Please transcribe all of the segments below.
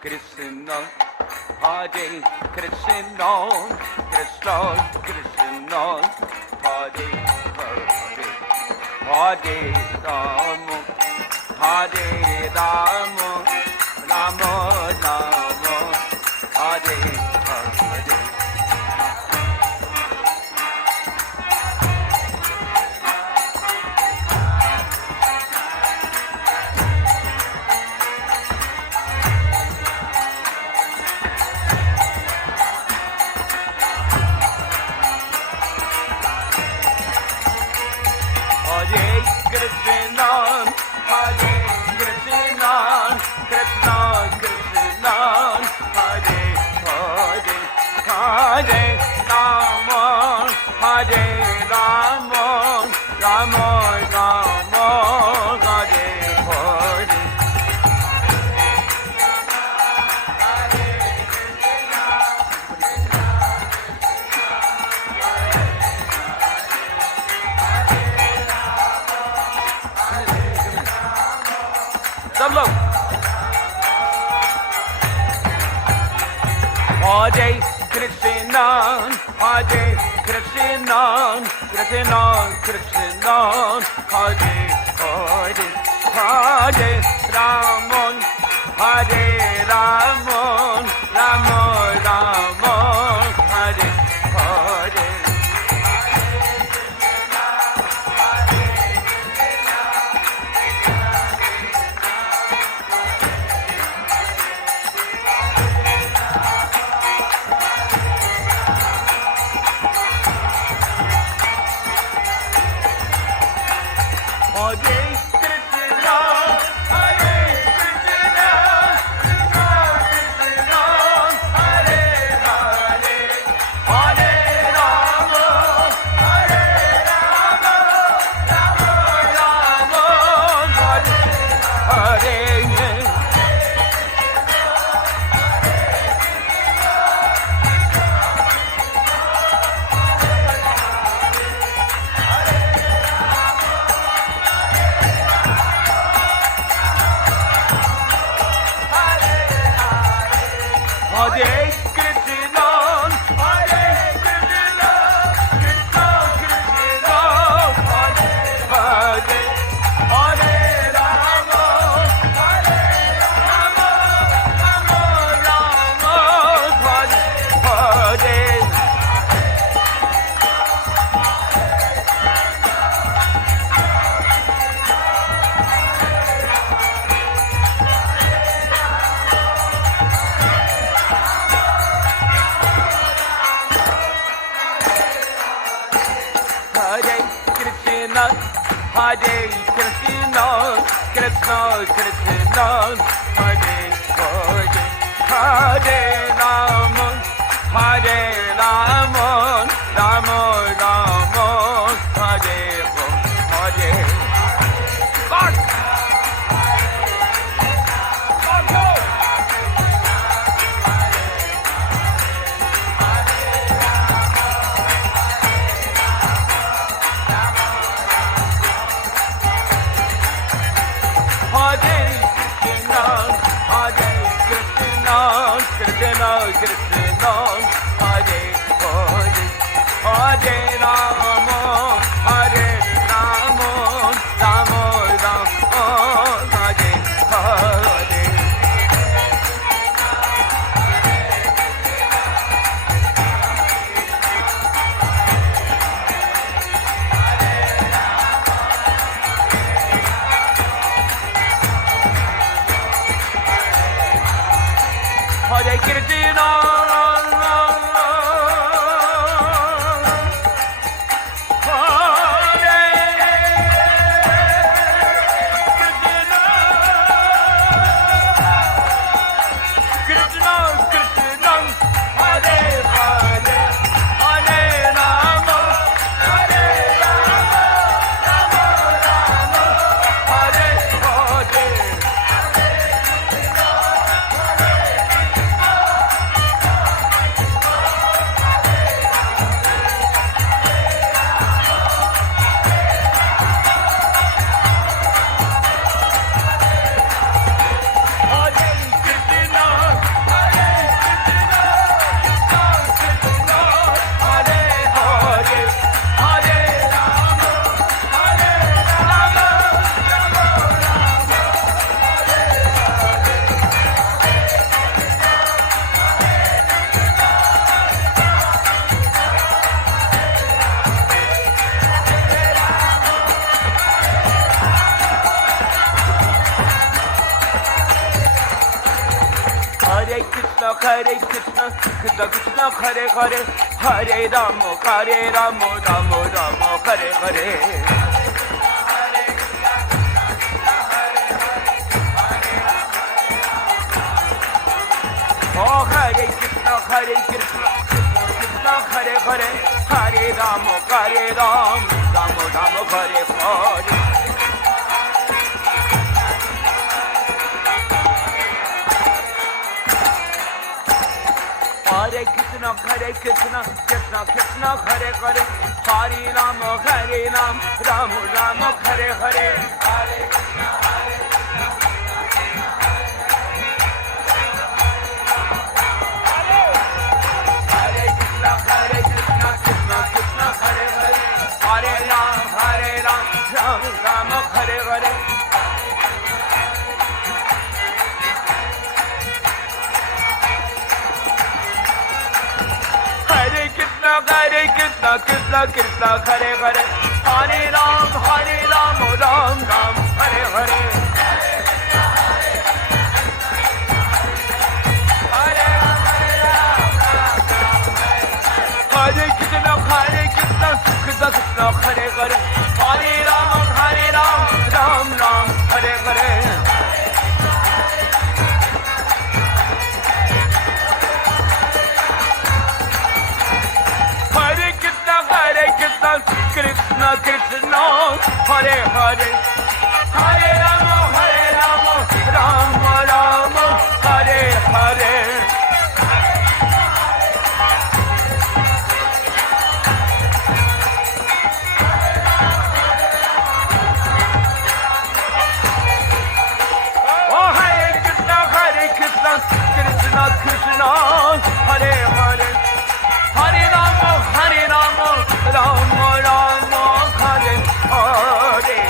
Krishna, Hare Krishna, Krishna Krishna, Hare Hare, Hare Rama, Hare Rama, Rama Rama, Hare Hare. Krishna, Hare Krishna, Krishna Krishna, Hare Hare, Hare Rama, Hare Rama, Rama Rama, Hare Hare. सब लोग Hare Krishna, Hare Krishna, Krishna Krishna, Hare Hare, Hare Rama, Hare Rama, Rama Rama, Hare Hare. Hare Krishna, Krishna Krishna, Hare Hare, Hare Rama, Hare Rama, Rama Rama, Hare Hare. Krishna, Krishna, Hare Hare, Hare Rama, Hare Rama, Rama Rama, Hare Hare. Hare Krishna, Krishna, Krishna Krishna, Hare Hare, Hare Rama, Rama Rama, Hare Hare. Oh, Hare Krishna, Krishna Krishna, Hare Hare, Hare Rama, Rama Rama, Hare Hare. Hare Krishna, Krishna Krishna, Hare Hare, Hare Rama, Rama Rama, Hare Hare. Hare Krishna, Krishna Krishna, Hare Hare, Hare Rama, Rama Rama, Hare Hare. Krishna, Krishna Krishna, Hare Hare, Hare Rama, Ram Ram, Hare Hare. Hare Krishna, Krishna Krishna, Hare Hare, Hare Rama, Ram Ram, Hare Hare. Krishna Krishna, Hare Hare, Hare Rama, Rama Rama, Hare Hare. Oh, Hare Krishna, Krishna Krishna, Hare Hare, Hare Rama, Rama Rama, Hare Hare.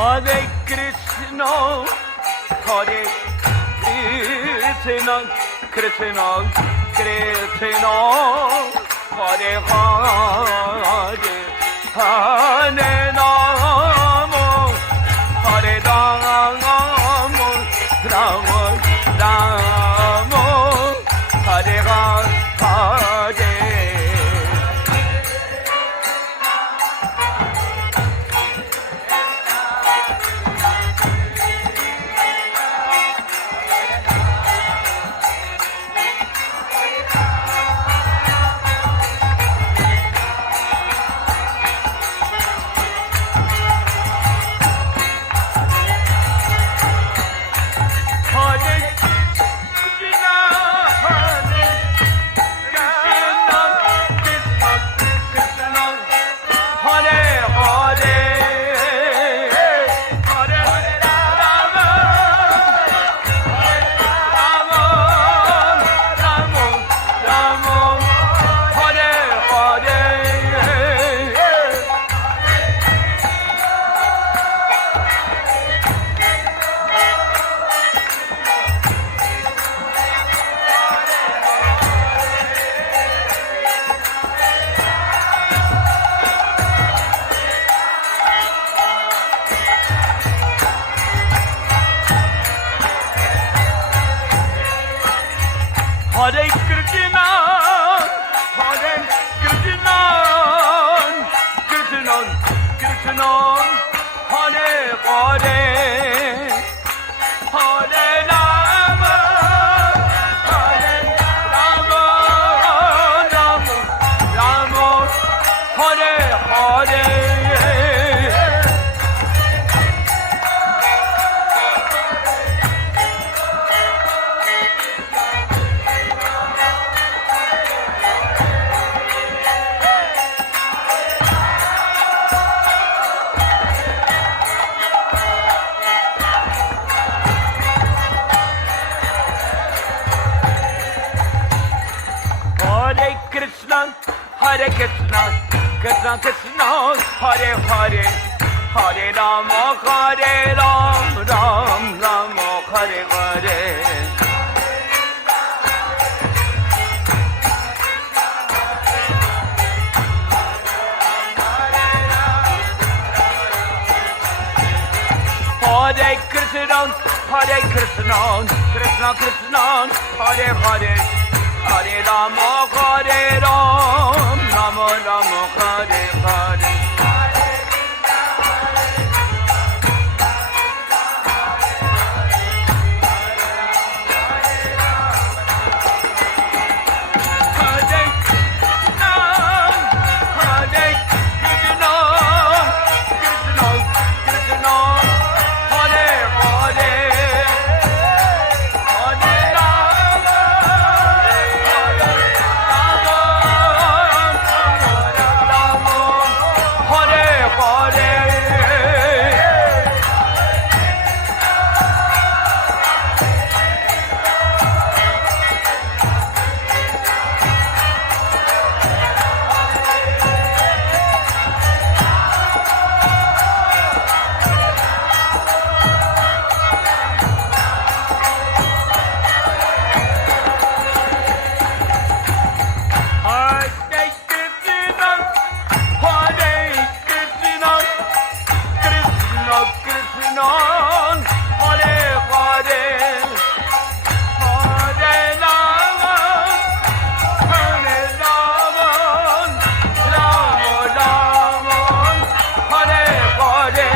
Hare Krishna, Hare Krishna, Krishna Krishna, Hare Hare, Hare Rama, Hare Rama, Rama Rama, Hare Hare. Hare Krishna, Hare Krishna, Krishna Krishna, Hare Hare, Hare Rama, Hare Rama, Rama Rama, Hare Hare. Hare Krishna, Krishna Krishna, Hare Hare, Hare Rama, Hare Rama, Ram Rama, Hare Hare. Hare Krishna, Hare Krishna, Krishna Krishna, Hare Hare, Hare Rama, Hare Rama, Rama Rama, Hare Hare.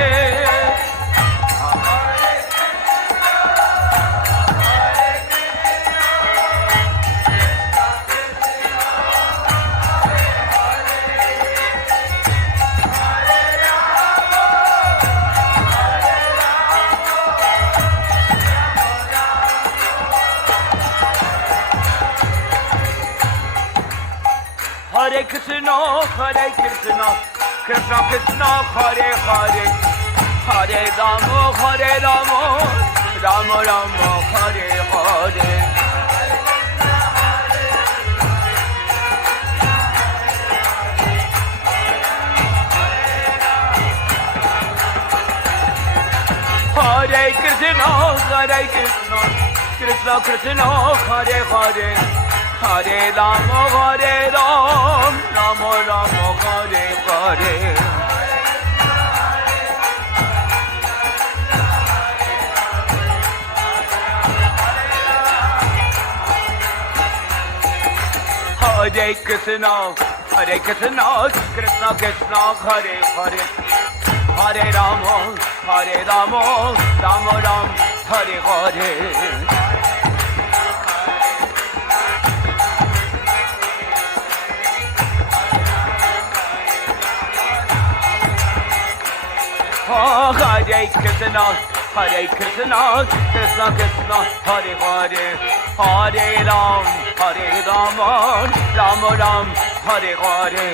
Hare Krishna, Hare Krishna, Krishna Krishna, Hare Hare, Hare Rama, Hare Rama, Rama Rama, Hare Hare. Hare Krishna, Krishna Krishna, Hare Hare, Hare Rama, Hare Ram, Rama Rama, Hare Hare. Hare Krishna, Krishna Krishna, Hare Hare, Hare Rama, Rama Ram, Hare Hare. Hare Krishna, Krishna Krishna, Hare Hare, Hare Ram, Rama Ram, Hare Hare.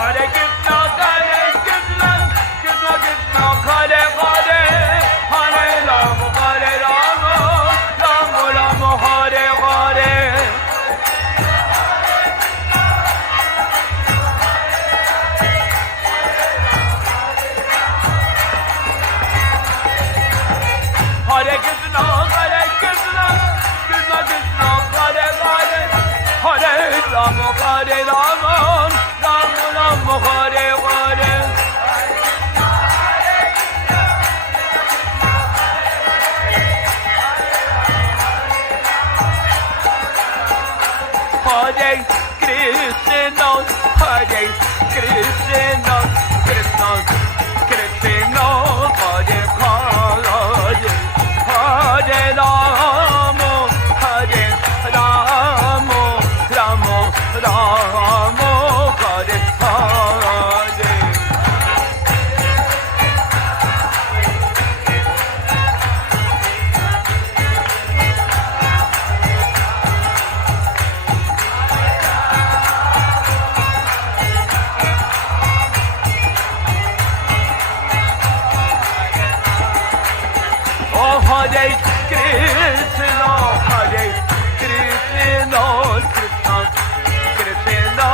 Hare Krishna, Krishna Krishna, Hare Hare, Hare Rama, Rama Rama, Hare Hare. Hare Krishna, Krishna Krishna, Hare Hare, Hare Rama, Rama Rama, Hare Hare. Hare Krishna, Krishna Krishna, Hare Hare, Hare Rama, Rama Rama, Hare Hare. Oh, Hare Krishna, Krishna Krishna,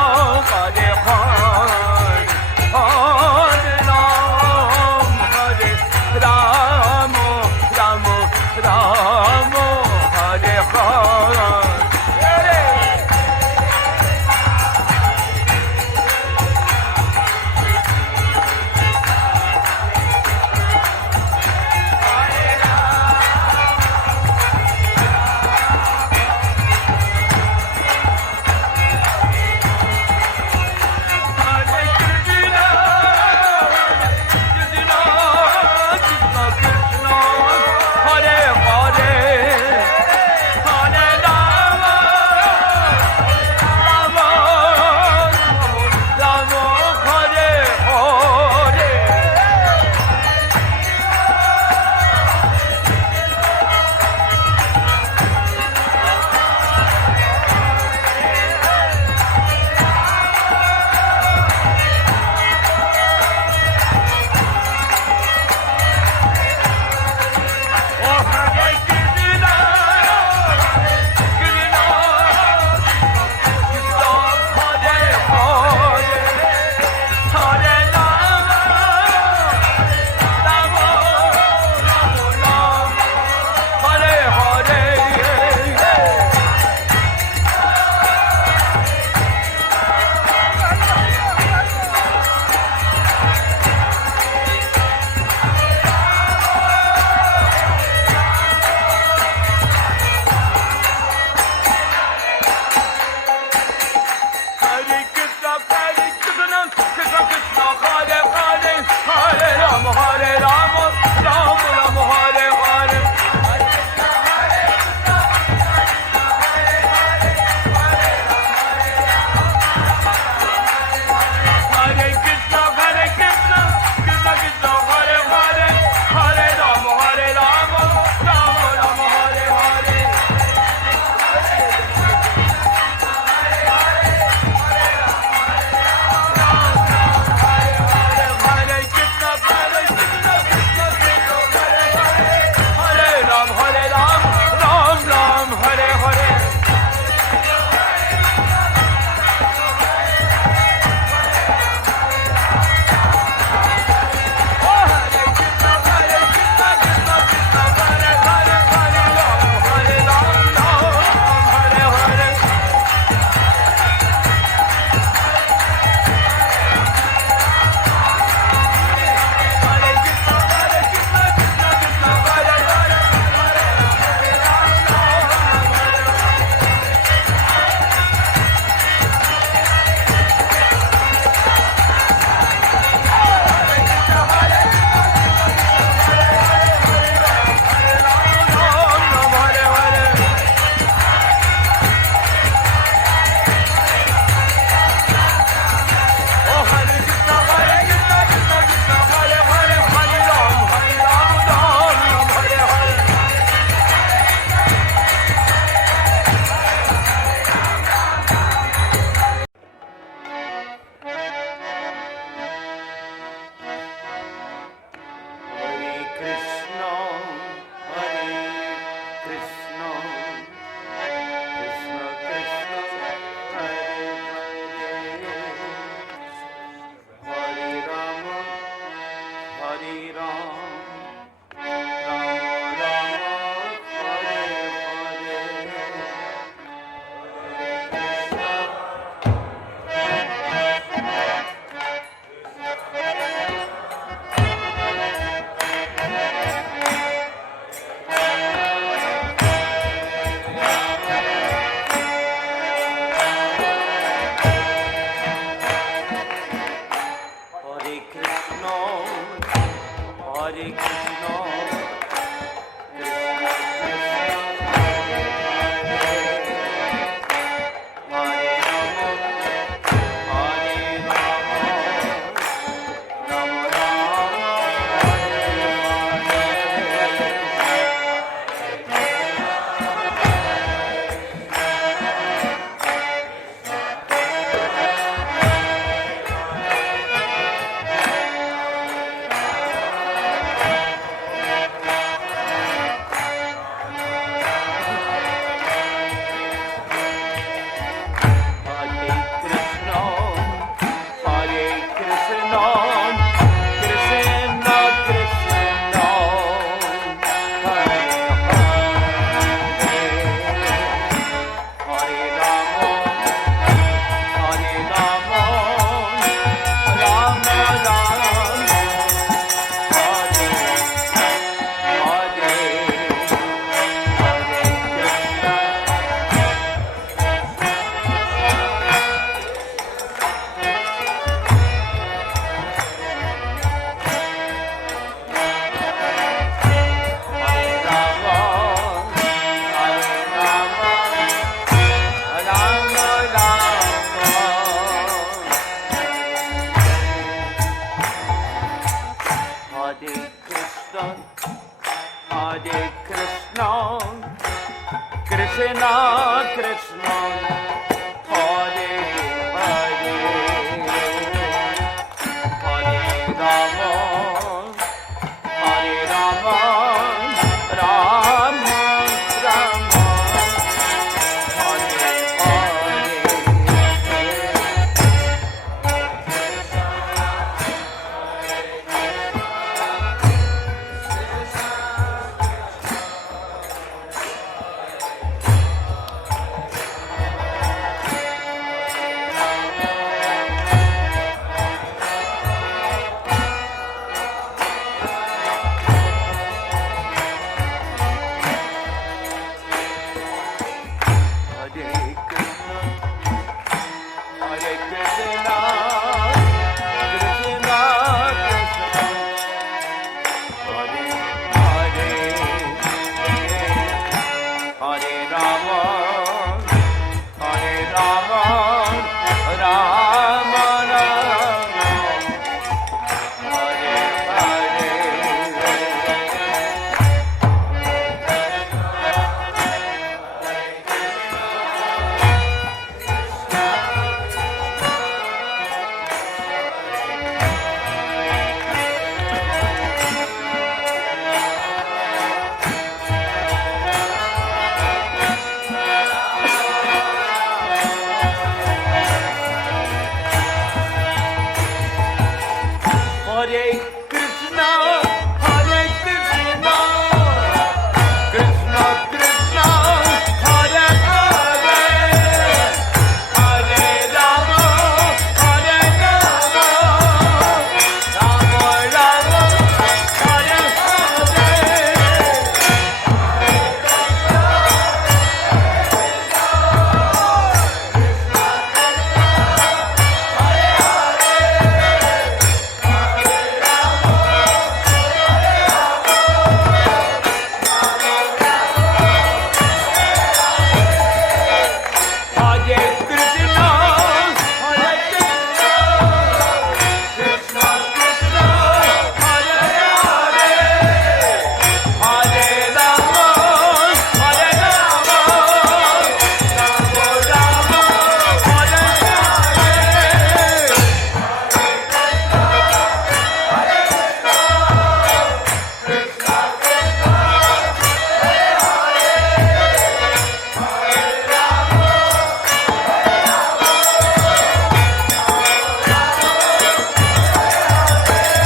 Hare Hare, Hare Ram, Rama Rama, Hare Hare. Hare Krishna, Krishna Krishna, Hare Hare, Hare Rama, Hare Rama, Rama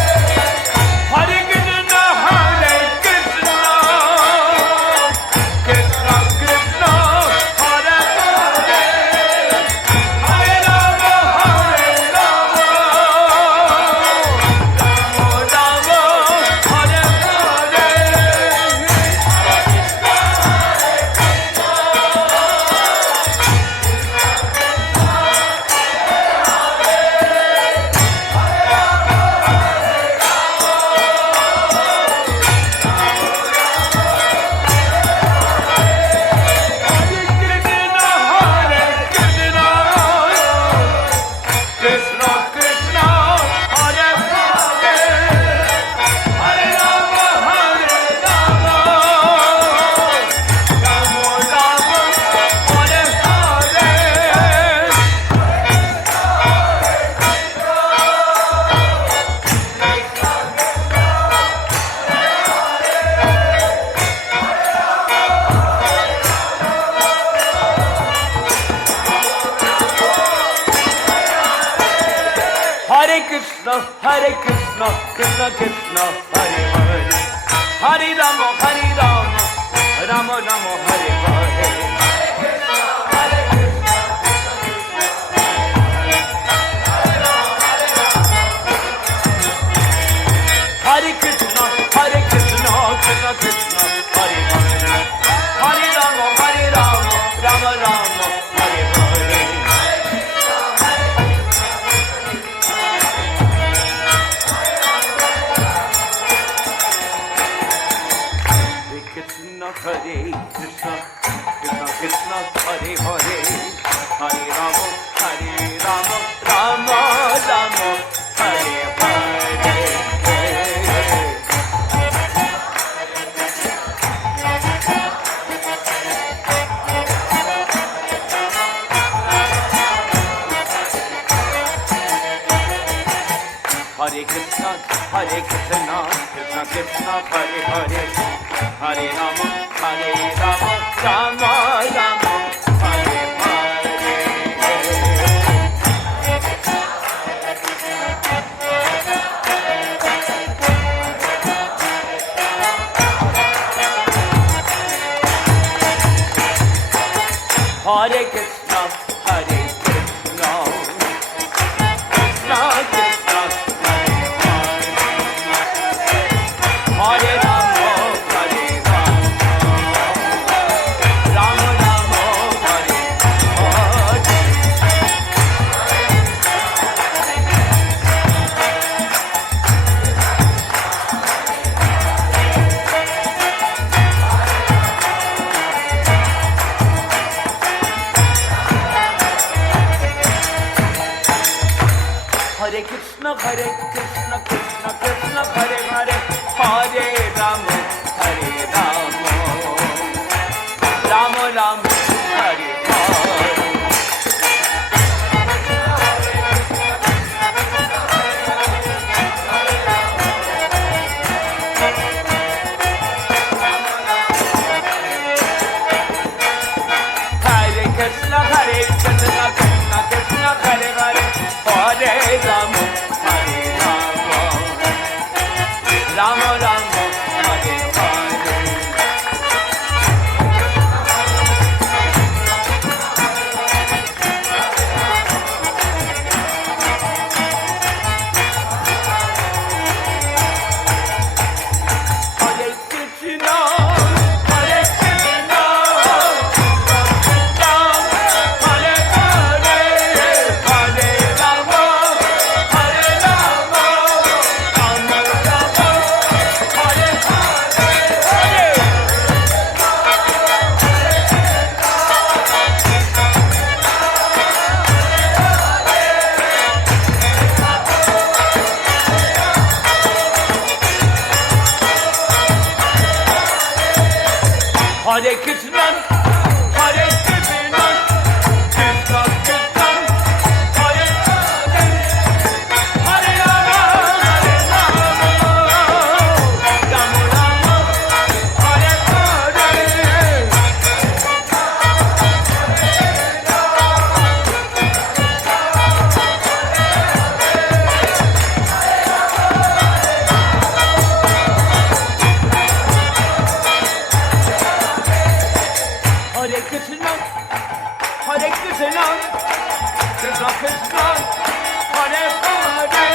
Rama, Hare Hare. Hare Krishna, Krishna Krishna, Hare Hare, Hare Rama, Rama Rama, Hare Hare. Hare Krishna, Krishna Krishna, Hare Hare, Hare Rama, Rama Rama, Hare Hare. Hare Krishna, Krishna Krishna, Hare Hare, Hare Rama, Rama Rama, Hare Hare. Hare Krishna, Krishna Krishna, Hare Hare, Hare Rama, Rama Rama, Hare Hare. Hare Krishna, Hare Krishna, Krishna Krishna, Hare Hare, Hare Rama, Hare Rama, Rama Rama, Hare Hare. Hare Krishna, Krishna Krishna, Hare Hare, Hare Rama, Rama Rama, Hare Hare. Hare Krishna, Krishna Krishna, Hare Hare, Hare Rama, Rama Rama, Hare Hare. Hare Krishna, Hare Krishna, Hare Hare, Hare Rama, Hare Rama, Rama Rama, Hare Hare. Hare Krishna, Hare Krishna, Krishna Krishna, Hare Hare, Hare Rama, Rama Rama, Hare Hare. Hare Krishna, Hare Krishna, Krishna Krishna, Hare Hare,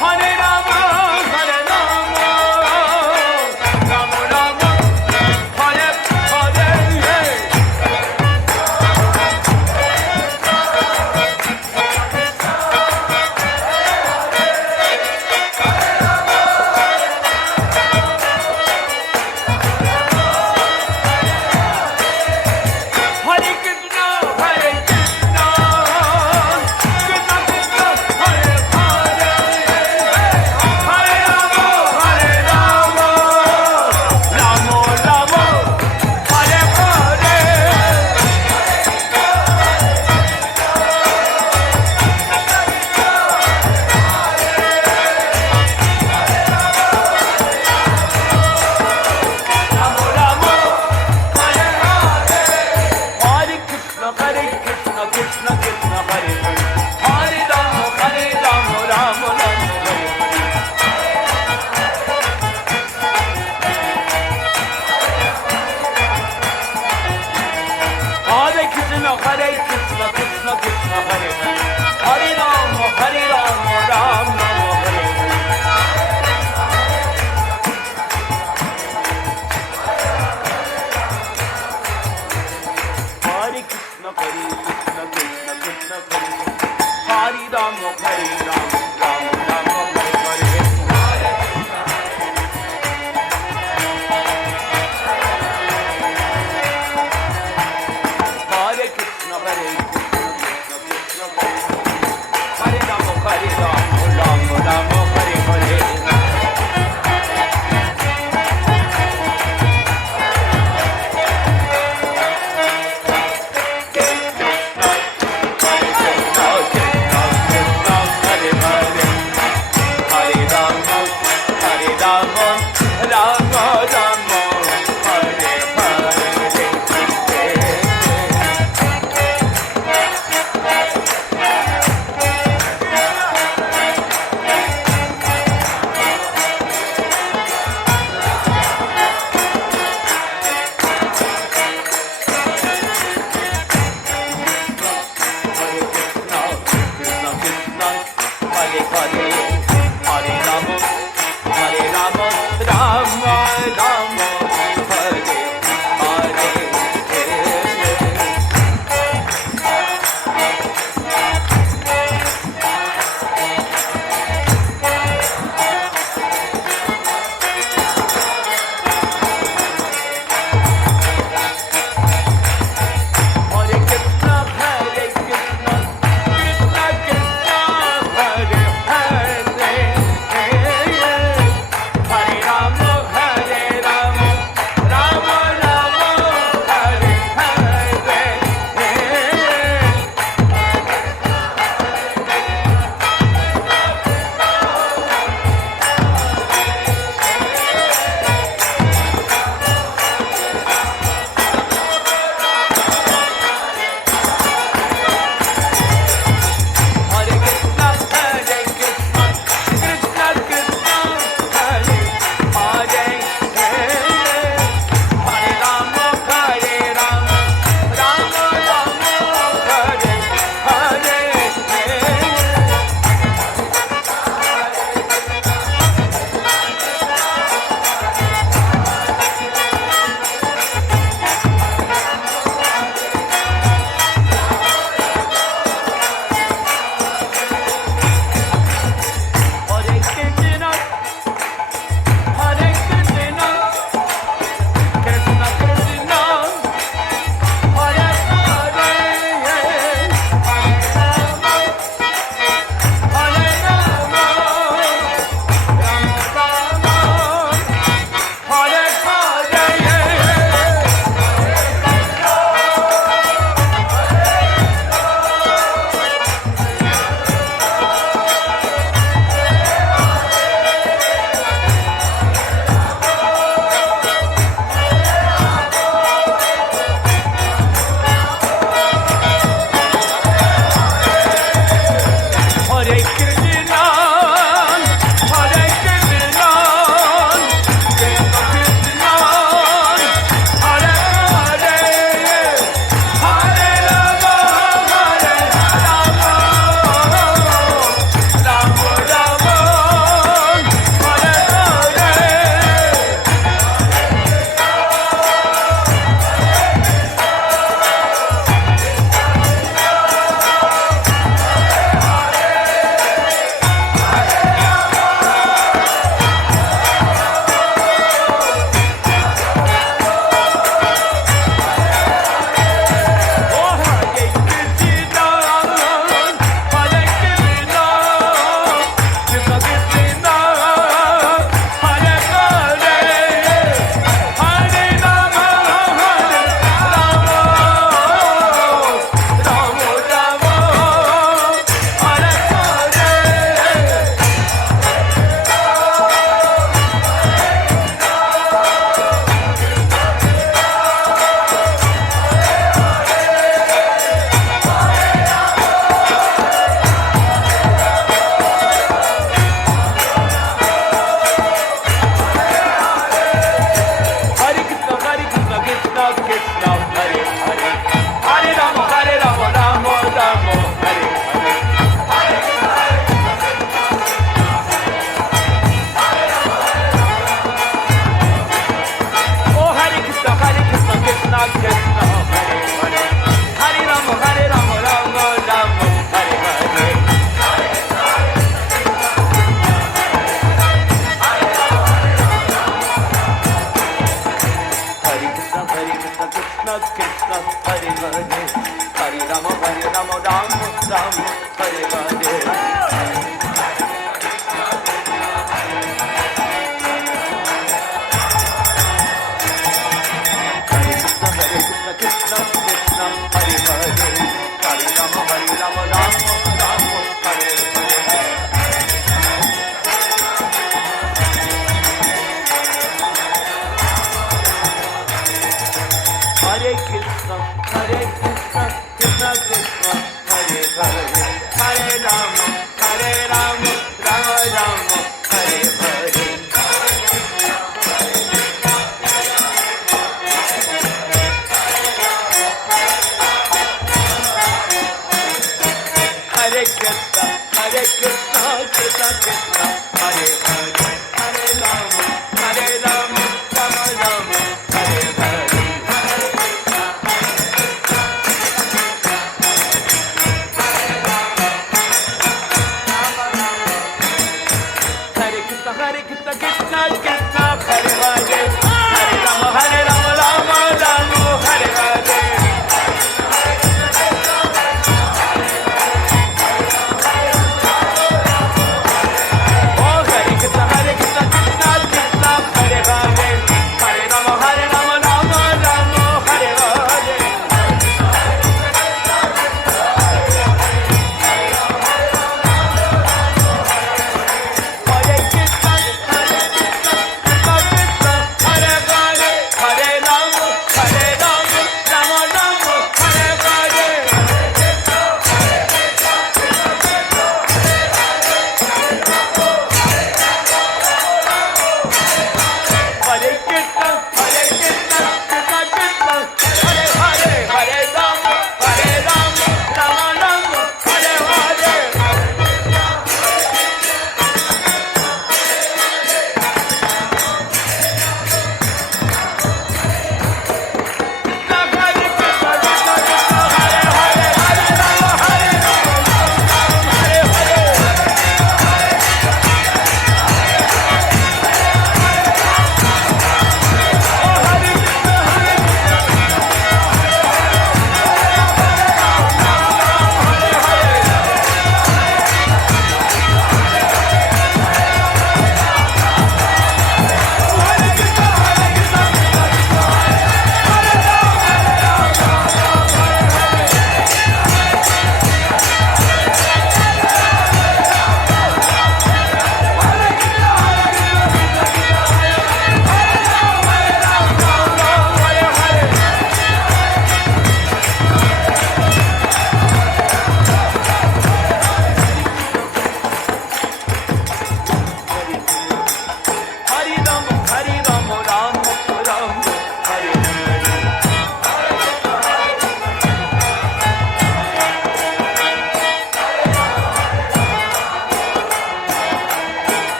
Hare Rama, Rama Rama, Hare Hare. Hare Krishna, Hare Krishna, Krishna Krishna, Hare Hare, Hare Rama, Rama Rama, Hare Hare. Rama Rama, Hare Hare. Hare Krishna, Krishna Krishna, Hare Hare, Hare Rama, Rama Rama, Hare Hare. Hare Krishna, Krishna Krishna, Hare Hare, Hare Rama, Rama Rama, Hare Hare. Hare Krishna, Krishna Krishna, Hare Hare, Hare Rama, Rama Rama, Hare Hare. Hare Krishna, Krishna Krishna, Hare Rama, Rama Krishna Krishna Hare Hare Hare Rama Rama Rama Hare Hare Krishna Krishna Hare Hare Hare Rama Rama Rama Hare Hare Hare Krishna Krishna Krishna Hare Hare Hare Rama Rama Rama Hare Hare Hare Krishna Krishna Krishna Hare Hare Hare Rama Rama Rama Hare Hare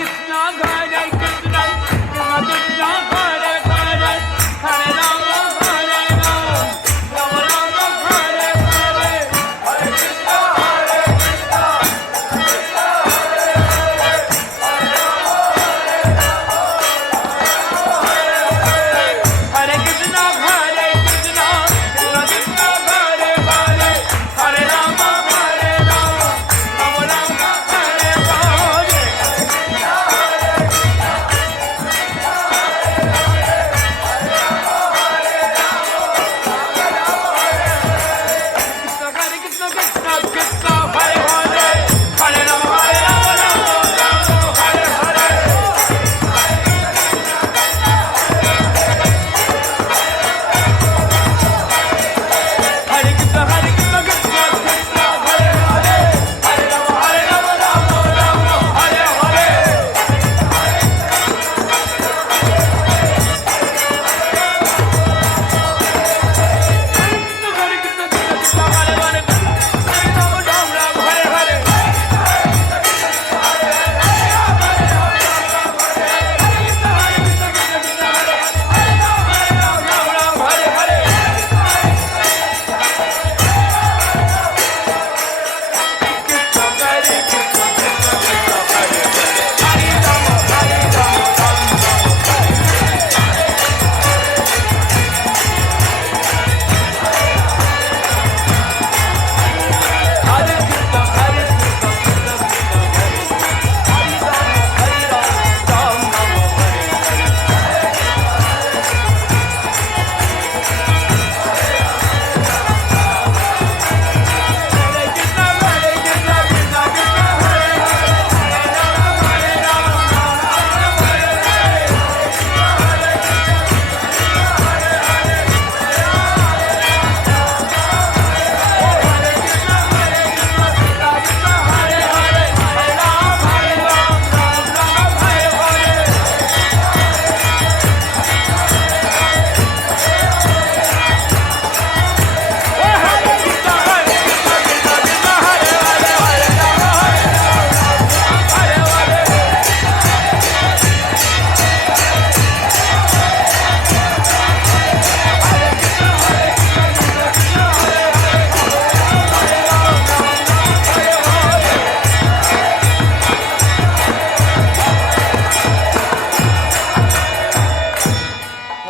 Krishna, Hare Krishna, Krishna Krishna, Hare Hare, Hare Rama, Hare Rama, Rama Rama, Hare Hare, Hare Krishna, Hare Krishna, Krishna Hare Hare, Hare Rama, Hare Krishna, Hare Krishna, Krishna Krishna, Hare Hare, Hare Rama, Hare Rama, Rama Rama, Hare Hare. Hare Krishna, Krishna Krishna, Hare Hare, Hare Rama, Hare Rama, Rama Rama, Hare Hare. Hare Krishna, Krishna Krishna, Hare Hare, Hare Rama, Hare Rama, Rama Rama, Hare Hare. Hare Krishna, Krishna Krishna, Hare Hare, Hare Rama, Rama Rama, Hare Hare.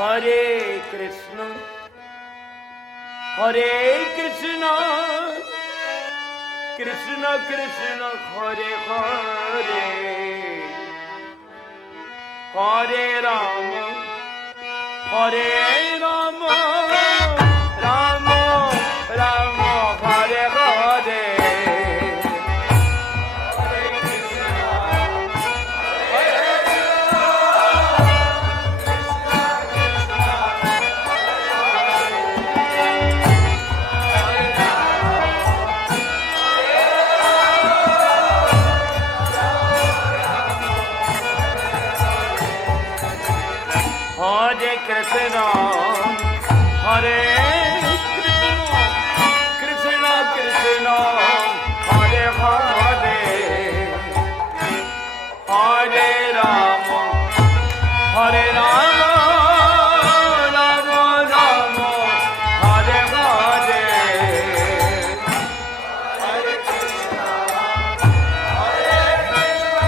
Hare Krishna, Hare Krishna, Krishna Krishna, Hare Hare, Hare Rama, Hare Rama, Rama Rama, Hare Hare. Hare Krishna, Hare Krishna, Hare Krishna, Krishna Krishna, Hare Hare, Hare Rama, Hare Rama, Rama Rama, Hare Hare. Hare Krishna, Hare Krishna,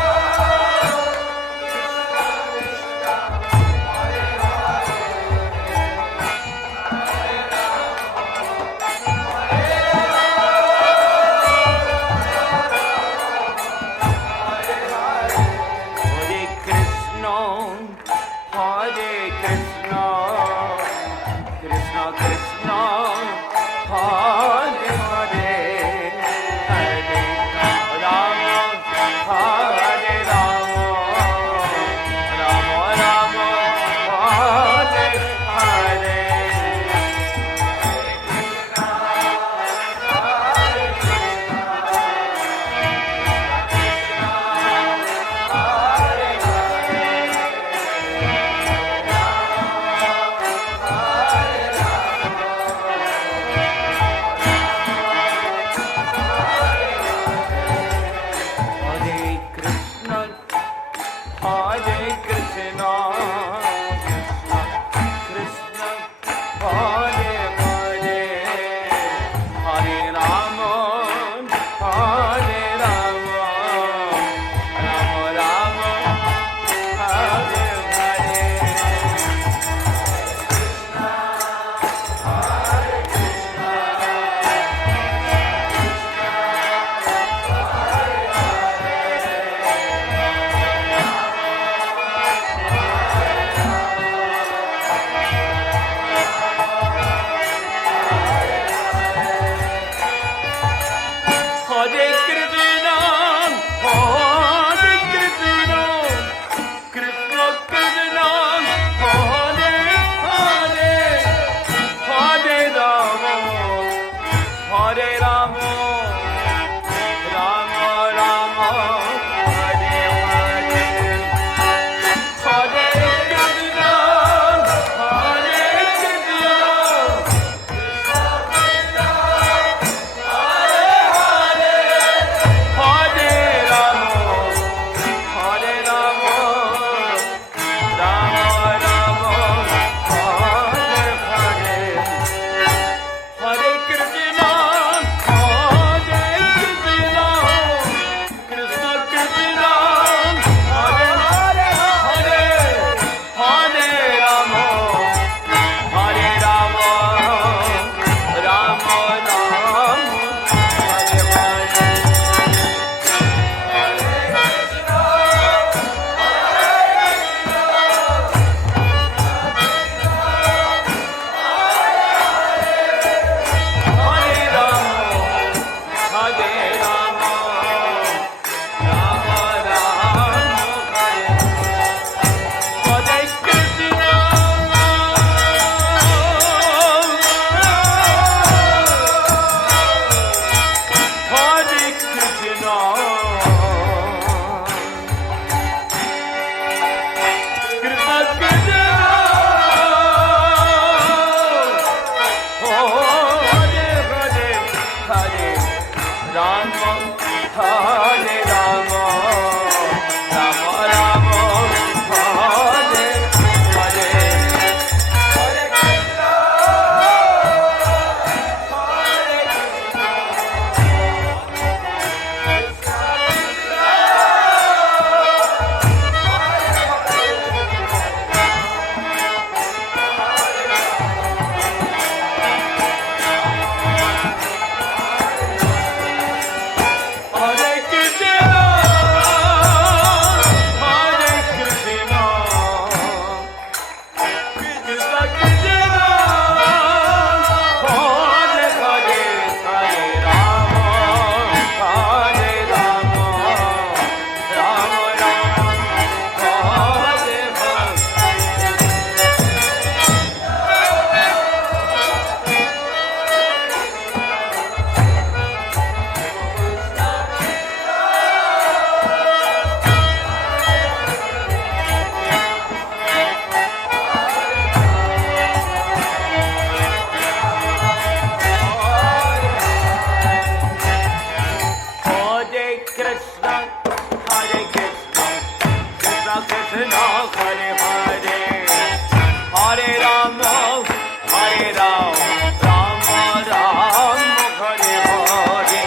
Hare Hare Krishna, Krishna Krishna, Hare Hare, Hare Rama, Hare Rama, Rama Rama, Hare Hare. Hare Krishna, Hare Krishna, Krishna Krishna, Hare Hare, Hare Rama, Hare Rama, Rama Rama, Hare Hare. Hare Krishna, Hare Krishna, Hare Rama, Hare Rama, Rama Rama, Hare Hare. Hare Krishna, Hare Krishna, Krishna Krishna, Hare Hare, Hare Rama, Hare Rama, Rama Rama, Hare Hare. Hare Rama, Hare Rama, Rama Rama, Hare Hare Krishna, Hare Krishna, Krishna Krishna, Hare Hare, Hare Rama, Hare Rama, Rama Rama, Hare Hare. Hare Krishna, Hare Krishna, Hare Krishna, Krishna Krishna, Hare Hare, Hare Rama, Hare Rama, Rama Rama, Hare Hare. Hare Krishna, Hare Krishna, Krishna Krishna, Hare Hare, Hare Rama, Hare Rama, Rama Rama, Hare Hare.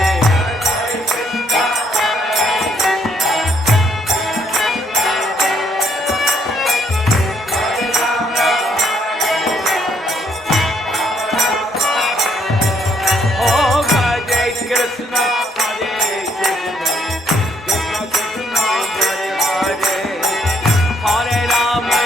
Oh, Hare Krishna, Hare Krishna, Krishna Krishna, Hare Hare, Hare Rama,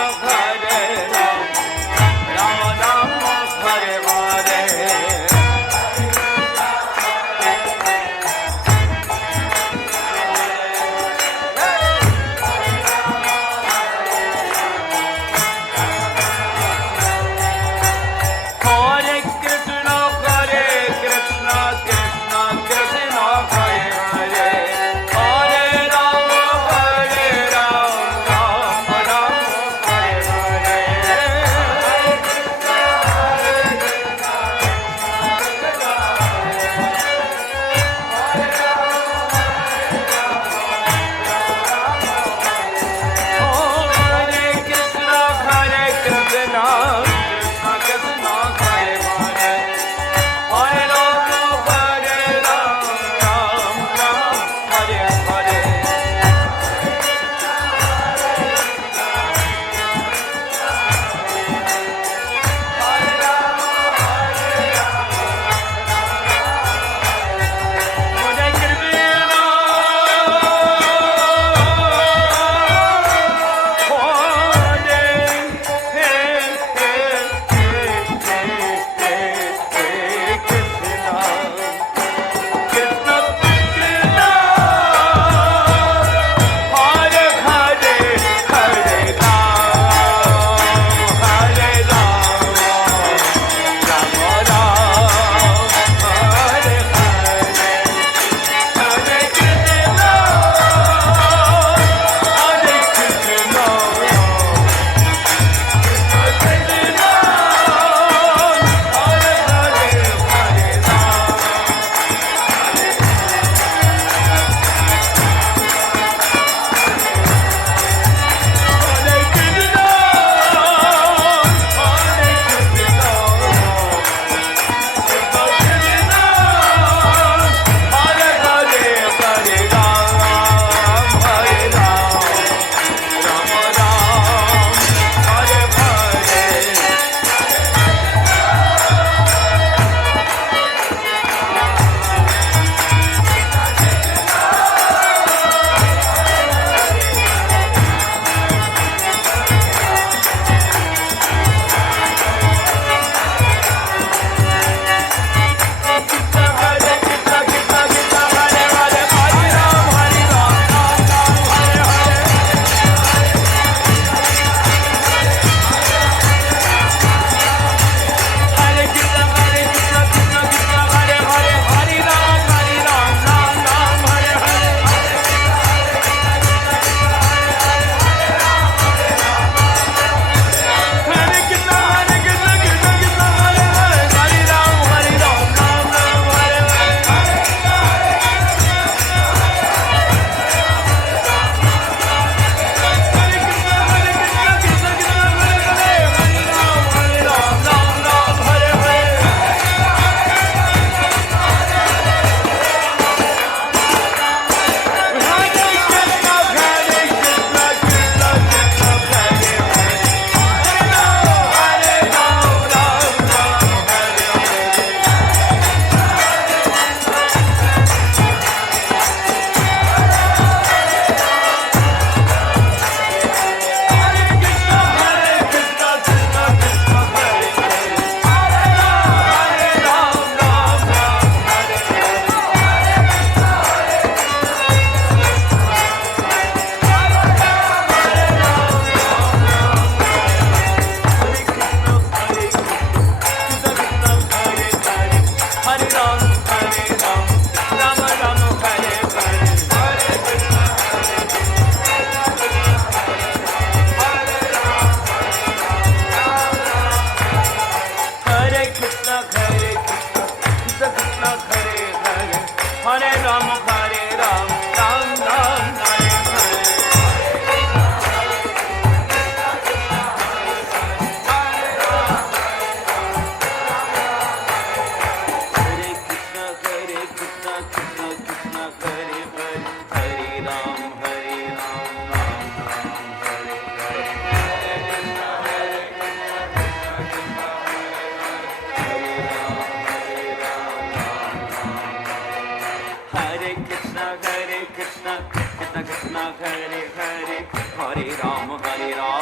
Hare Ram, Ram Ram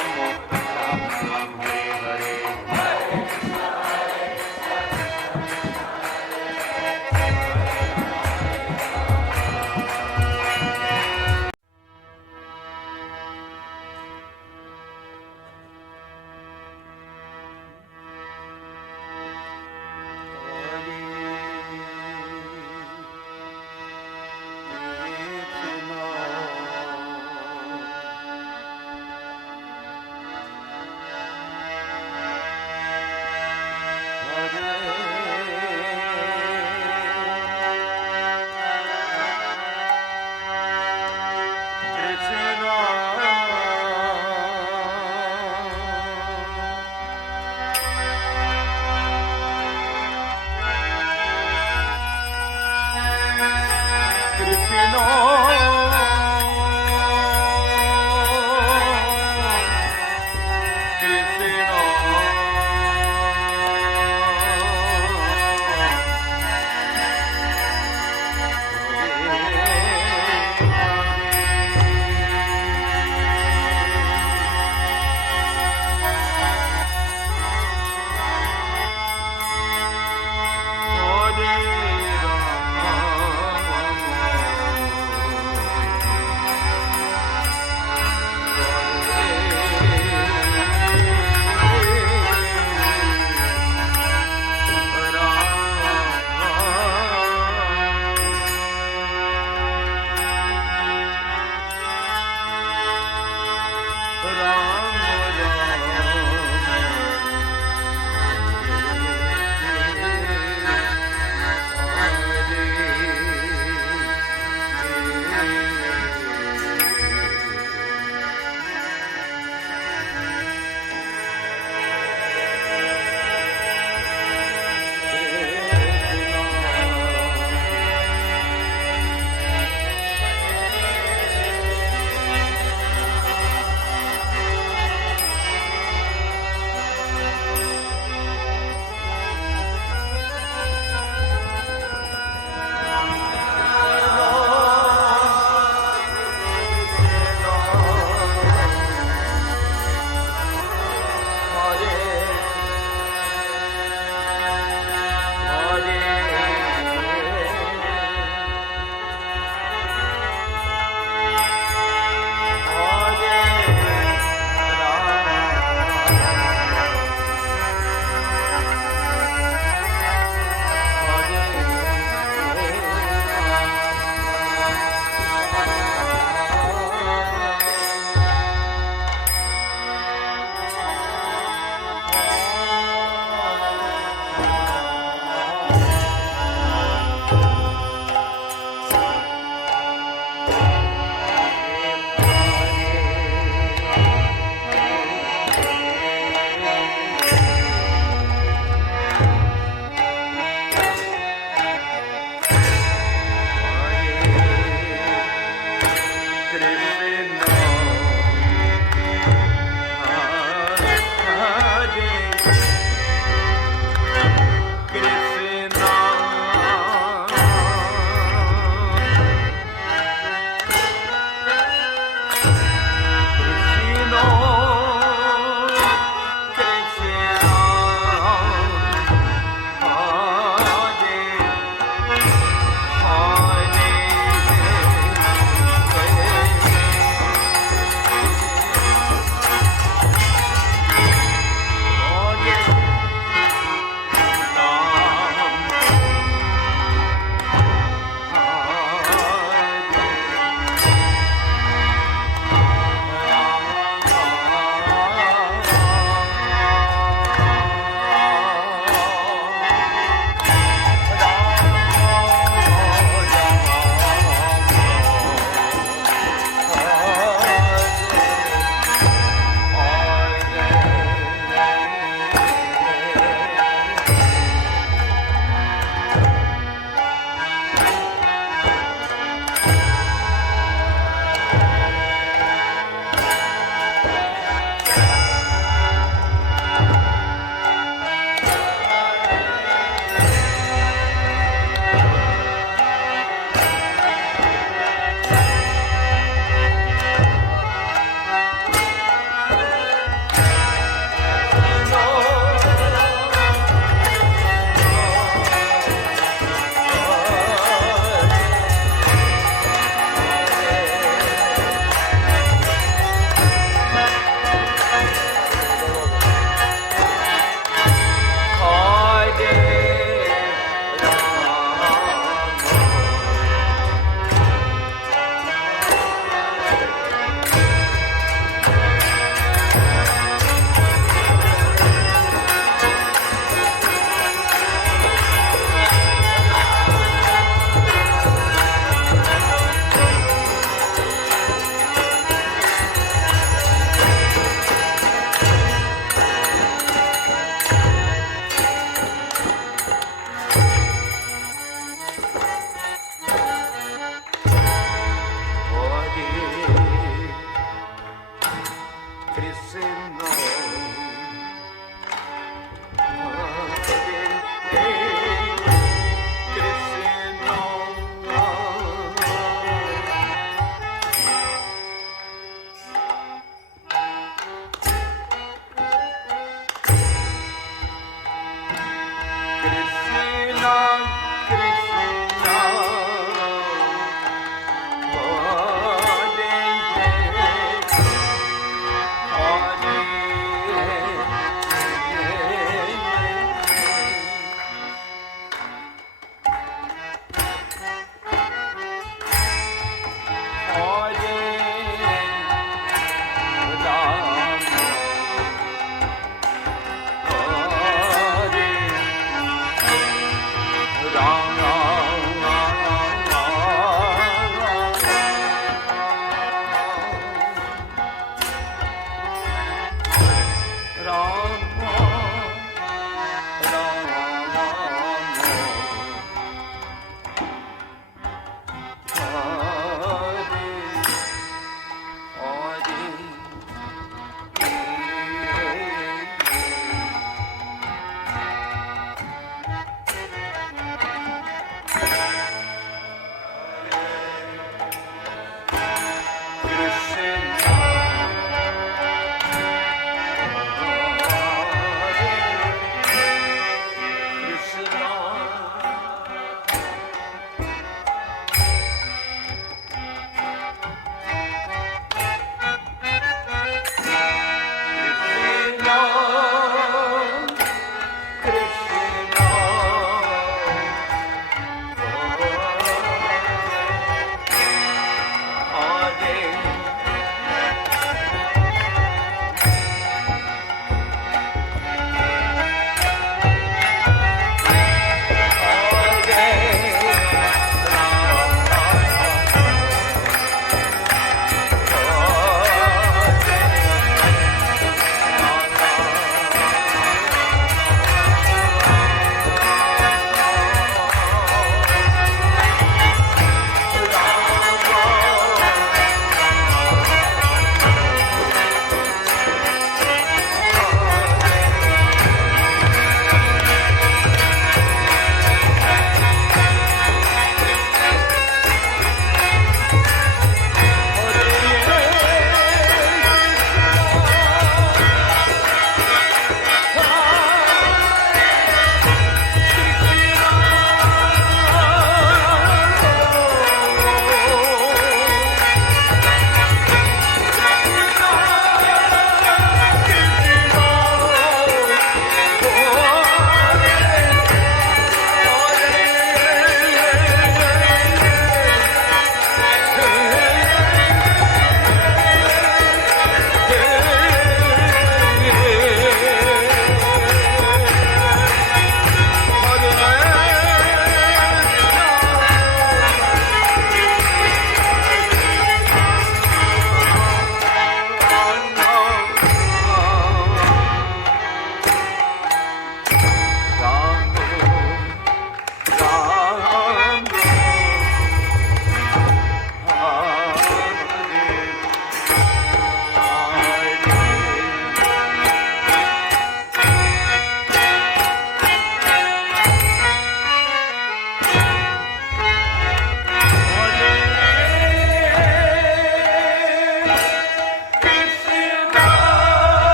Hare Hare.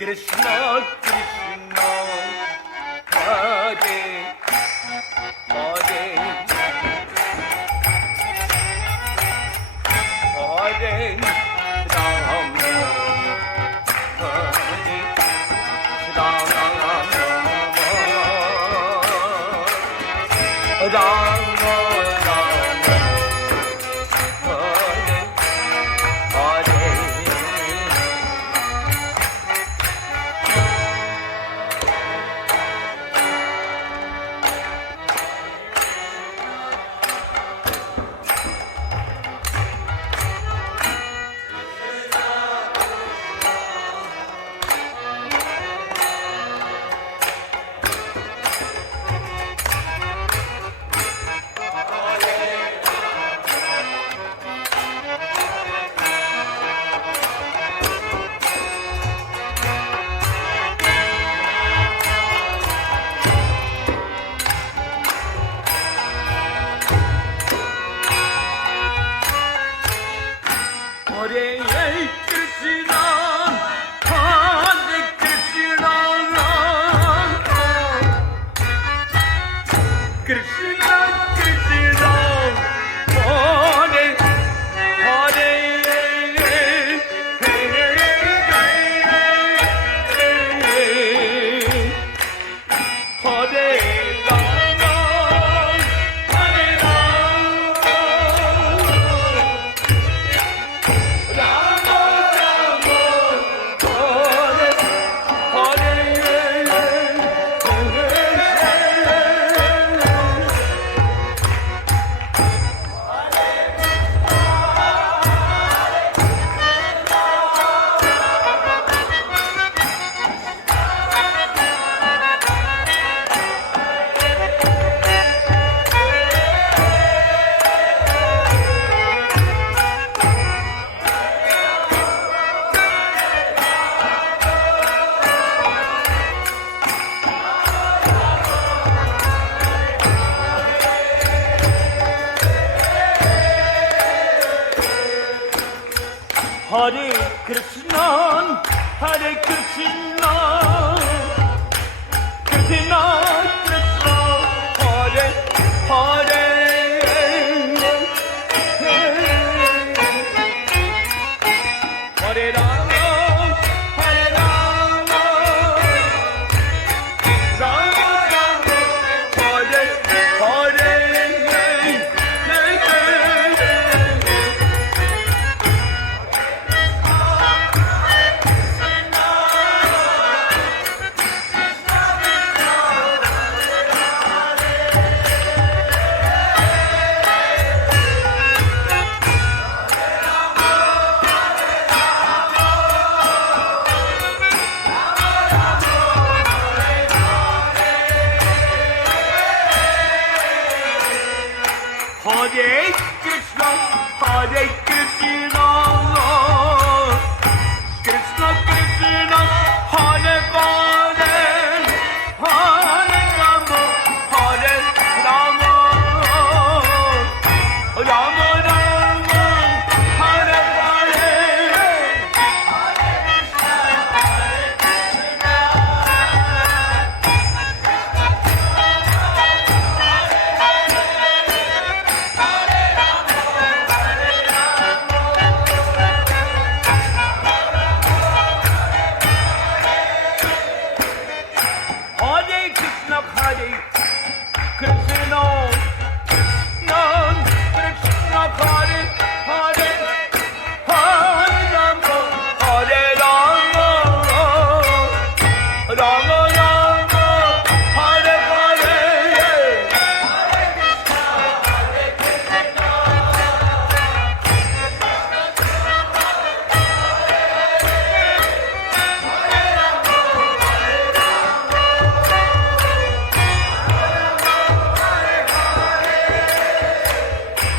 Krishna Krishna Hare Hare Hare Ram Hare Ram Ram Krishna Krishna Hare Hare Hare Rama Hare Rama Rama Rama Hare Hare Krishna, Hare Krishna, Krishna Krishna, Hare Hare, Hare Rama, Hare Rama, Rama Rama, Hare Hare. Hare Krishna, Hare Krishna, Krishna Krishna, Hare Hare, Hare Rama, Hare Rama, Rama Rama, Hare Hare. Hare Krishna, Hare Krishna, Krishna Krishna, Hare Hare, Hare Rama, Hare Rama, Rama Rama, Hare Hare.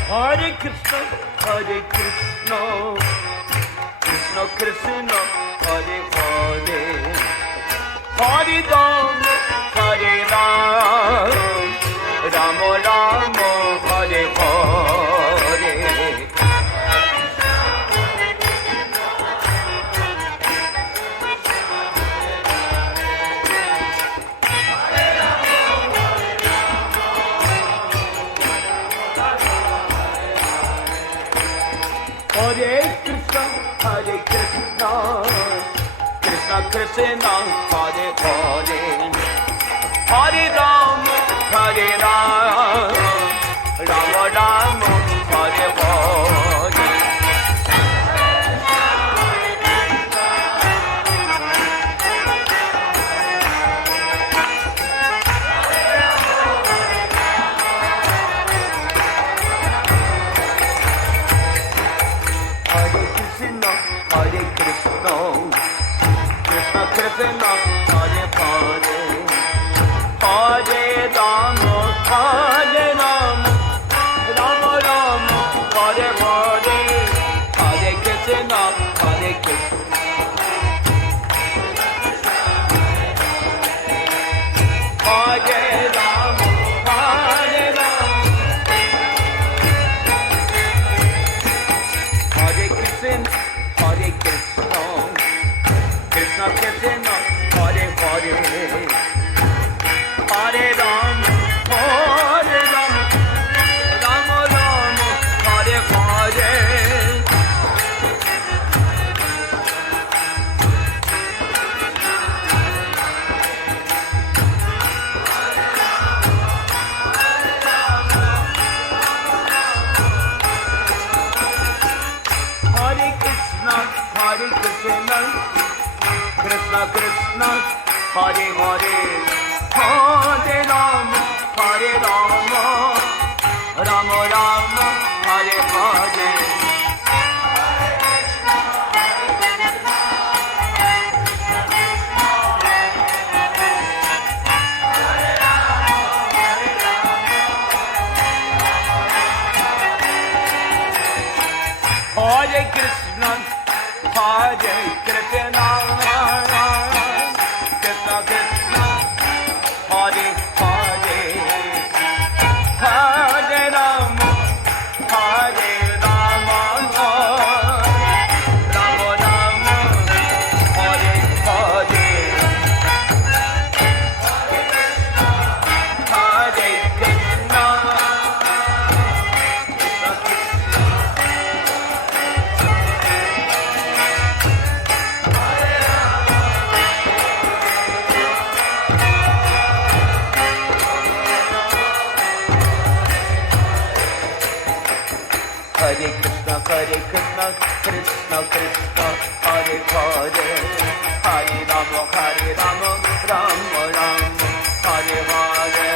Hare Krishna, Hare Krishna, Krishna Krishna, Hare Hare, Hare Rama, Hare Rama, Rama Rama, Hare Hare. Hare Krishna, Hare Krishna, Krishna Krishna, Hare Hare, Hare Rama, Hare Rama, Rama Rama, Hare Hare. Hare Krishna, Hare Krishna, Krishna Krishna, Hare Hare, Hare Rama, Hare Rama, Rama Rama, Hare Hare, Hare Krishna, Hare Krishna. Hare Rama, Hare Rama, Hare Krishna, Hare Krishna, Krishna Krishna, Hare Hare Hare, Hare Rama, Hare Rama, Rama Rama, Hare Hare. Hare Krishna, Hare Krishna, Krishna Krishna, Hare Hare, Hare Rama, Hare Rama, Rama Rama, Hare Hare, Hare Krishna, Krishna Krishna. Hare Krishna, Krishna Krishna, Hare Hare, Hare Rama, Rama Rama, Hare Hare.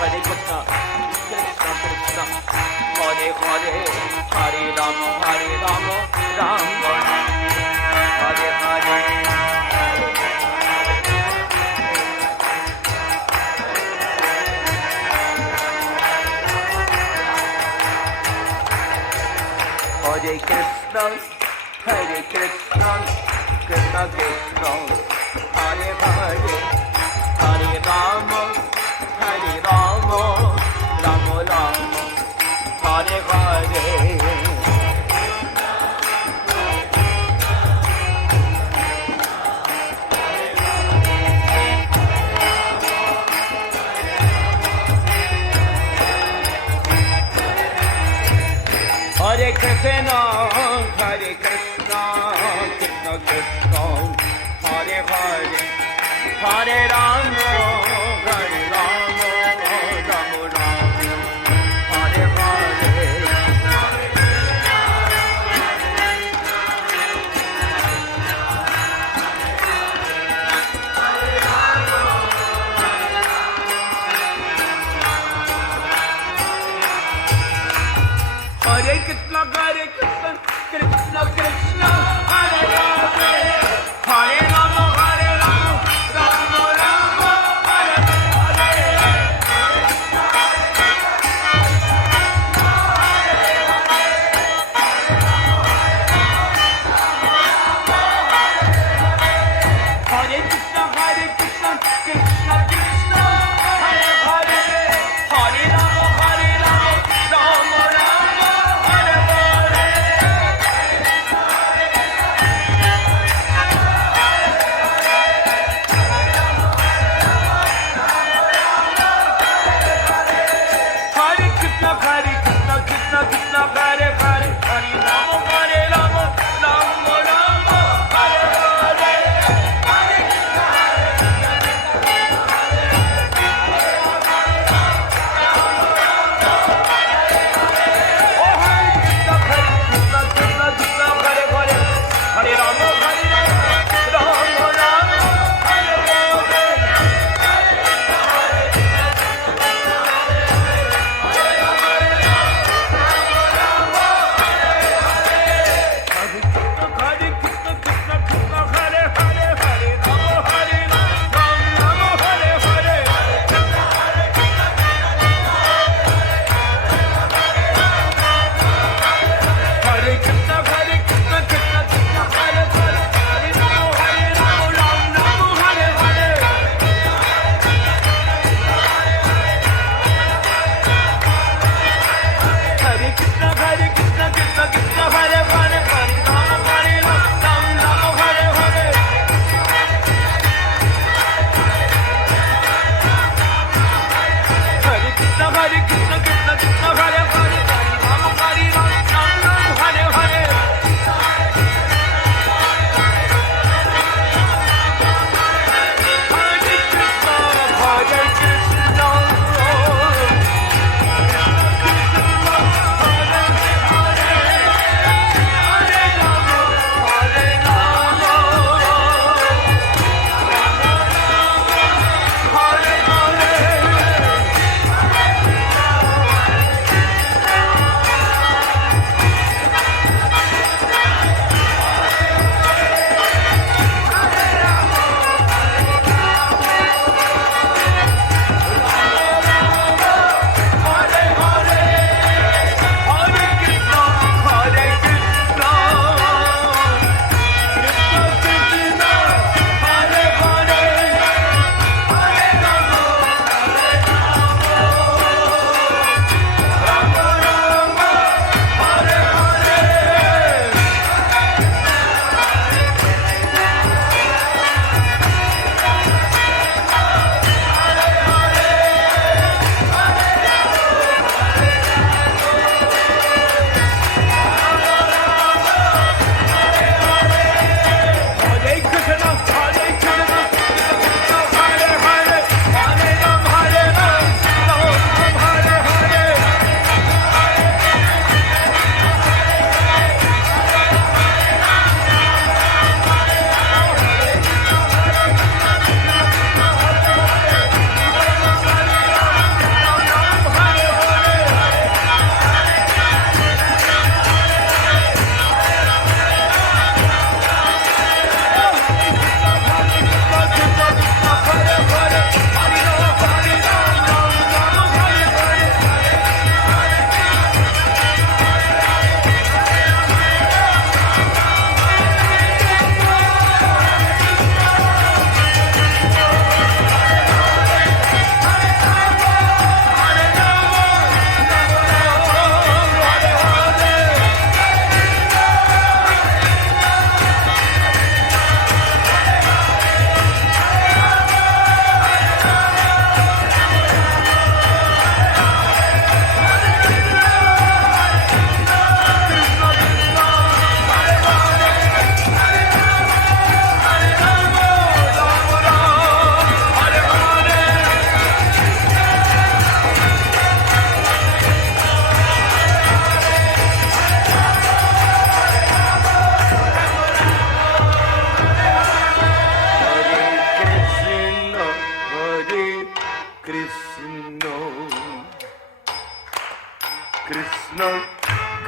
Hare Krishna, Krishna Krishna, Hare Hare, Hare Rama, Rama Rama, Hare Hare. Hare Krishna, Krishna Krishna, Hare Hare, Hare Rama, Rama Rama, Hare Hare. Hare Krishna, Krishna Krishna, Hare Hare, Hare Rama, Rama Rama, Hare Hare. Hare Krishna, Krishna Krishna, Hare Hare, Hare Rama, Rama Rama, Hare Hare. Hare Krishna, Krishna Krishna, Hare Hare, Hare Rama, Rama Rama, Hare Hare.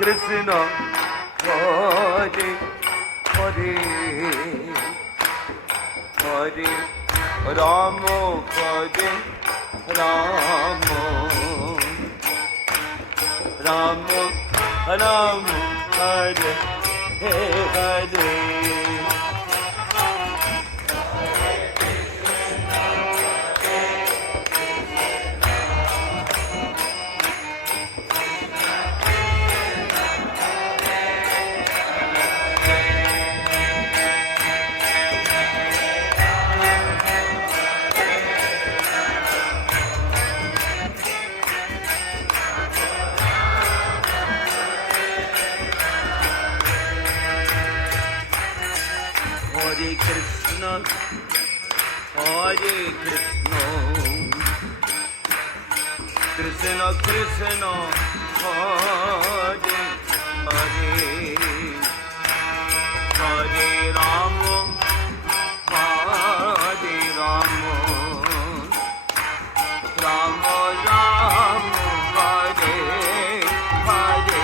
Krishna Hare Hare Hare Ram হরে Ram Ram Ram Hare Hare Hare Krishna, Hare Krishna, Krishna Krishna, Hare Hare, Hare Rama, Hare Rama, Rama Rama, Hare Hare.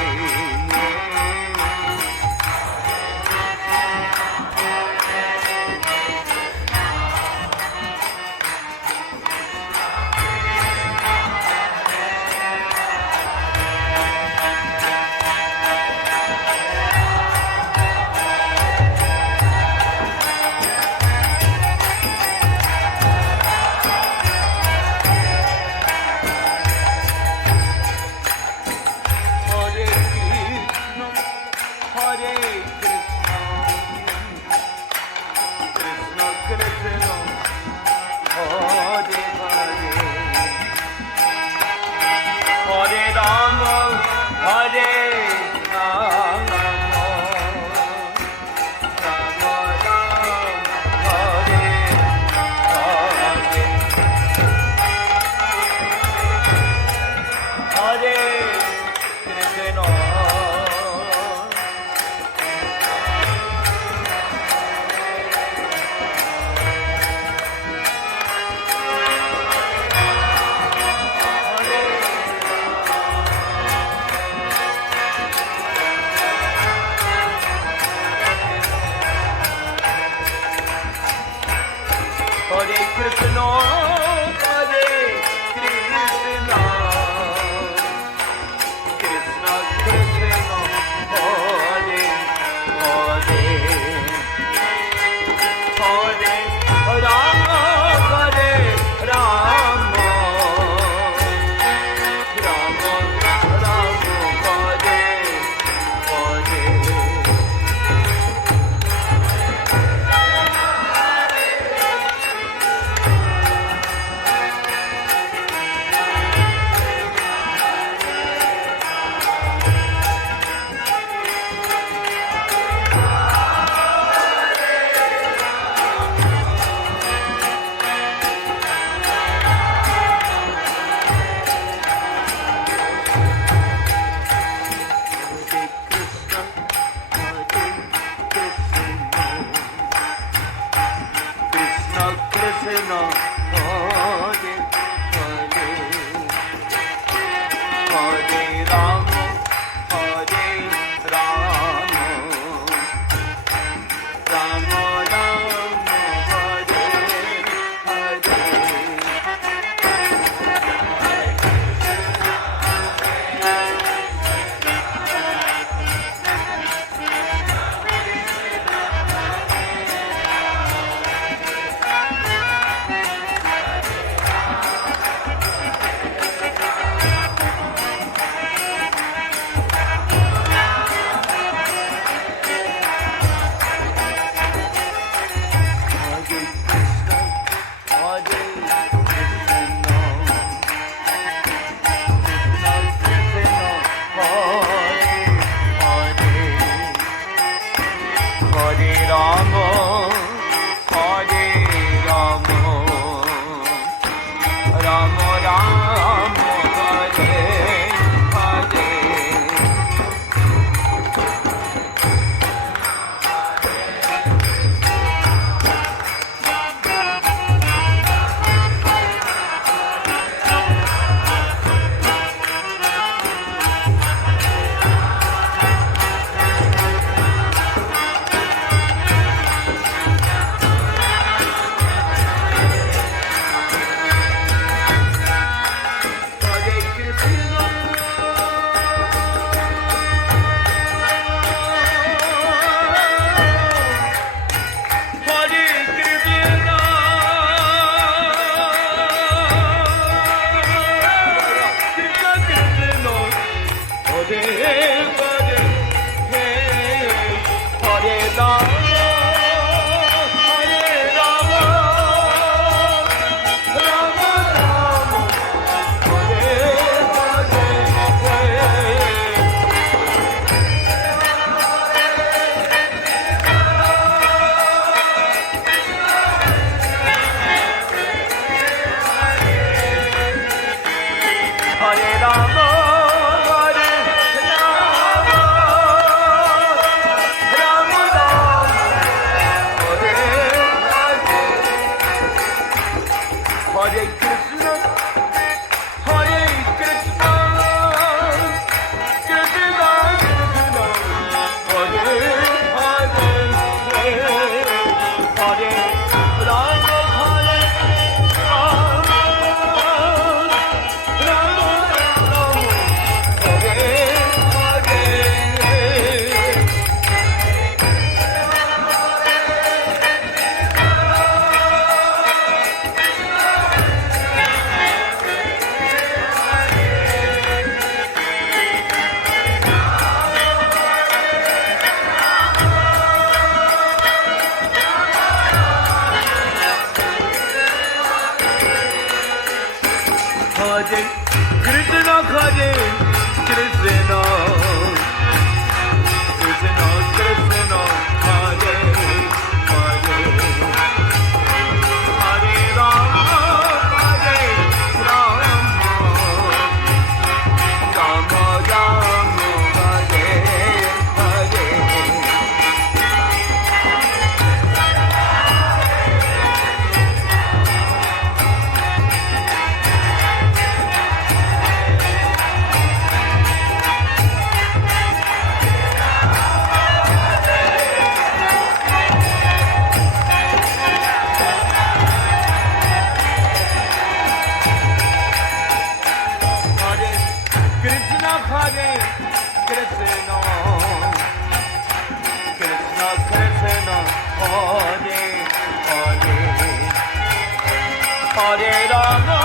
Hare Rama,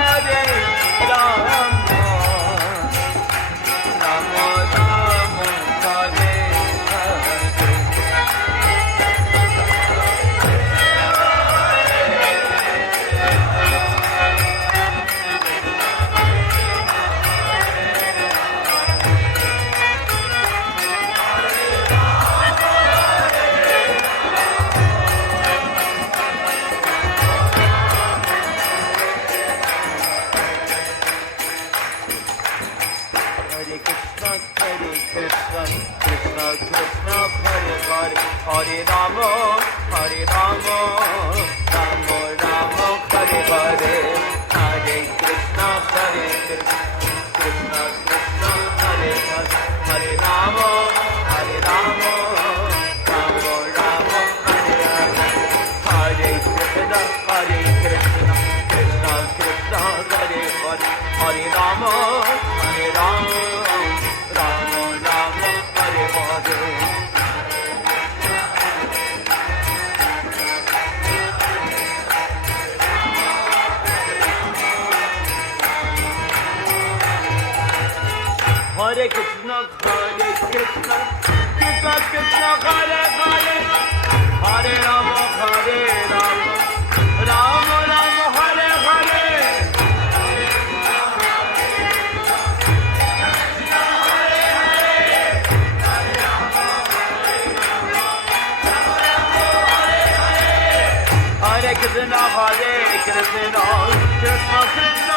Hare Rama, Rama Rama, Hare Hare Krishna, Krishna Krishna, Hare Hare, Hare Rama, Rama Rama, Hare Hare, Hare Krishna, Krishna Krishna, Hare Hare, Hare Rama, Rama Rama, Hare Hare, Hare Krishna, Krishna Krishna, Hare Hare, Hare Rama, Rama Rama, Hare Hare. Hare Krishna, Krishna Krishna, Hare Hare, Hare Rama, Rama Rama, Hare Hare. Hare Krishna, Krishna Krishna,